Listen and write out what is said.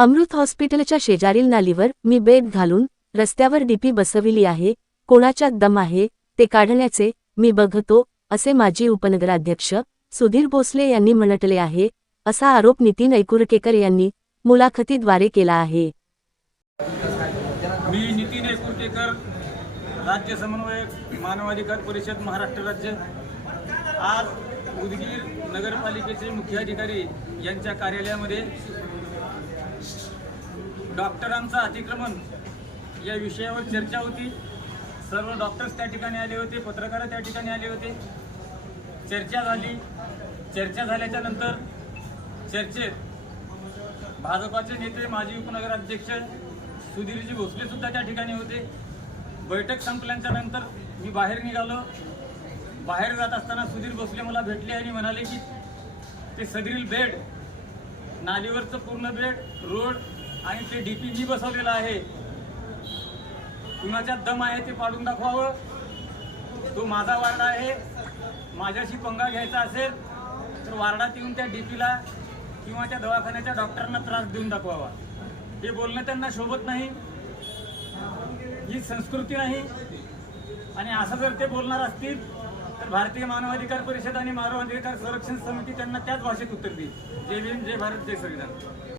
अमृत हॉस्पिटलच्या शेजारील नालीवर मी बेड घालून रस्त्यावर डीपी बसविली आहे कोणाच्या दम आहे ते काढण्याचे मी बघतो असे माजी उपनगराध्यक्ष सुधीर भोसले यांनी म्हणटले आहे असा आरोप नितीन ऐकुरकेकर यांनी मुलाखतीद्वारे केला आहे. मी नितीन ऐकुरकेकर राज्य समन्वयक मानवाधिकार परिषद महाराष्ट्र राज्य. आज उदगीर नगरपालिकेचे मुख्याधिकारी यांच्या कार्यालयामध्ये डॉक्टरांचं अतिक्रमण या विषयावर चर्चा होती. सर्व डॉक्टर्स त्या ठिकाणी आले होते पत्रकार त्या ठिकाणी आले होते. चर्चा झाली. चर्चा झाल्याच्यानंतर चर्चेत भाजपाचे नेते माजी उपनगराध्यक्ष सुधीरजी भोसलेसुद्धा त्या ठिकाणी होते. बैठक संपल्याच्या नंतर मी बाहेर निघालो. बाहेर जात असताना सुधीर भोसले मला भेटले आणि म्हणाले की ते सदरील बेड नालीवरचं पूर्ण बेड रोड आणि ते डीपी मी बसवलेलं आहे. कुणाच्या दम आहे ते पाडून दाखवावं. तो माझा वार्ड आहे. माझ्याशी पंगा घ्यायचा असेल तर वार्डात येऊन त्या डीपीला किंवा त्या दवाखान्याच्या डॉक्टरांना त्रास देऊन दाखवावा. हे बोलणं त्यांना शोभत नाही. ही संस्कृती नाही. आणि असं जर ते बोलणार असतील तर भारतीय मानवाधिकार परिषद आणि मानवाधिकार संरक्षण समिती त्यांना त्याच भाषेत उत्तर देईल. जय भीम जय भारत जय संविधान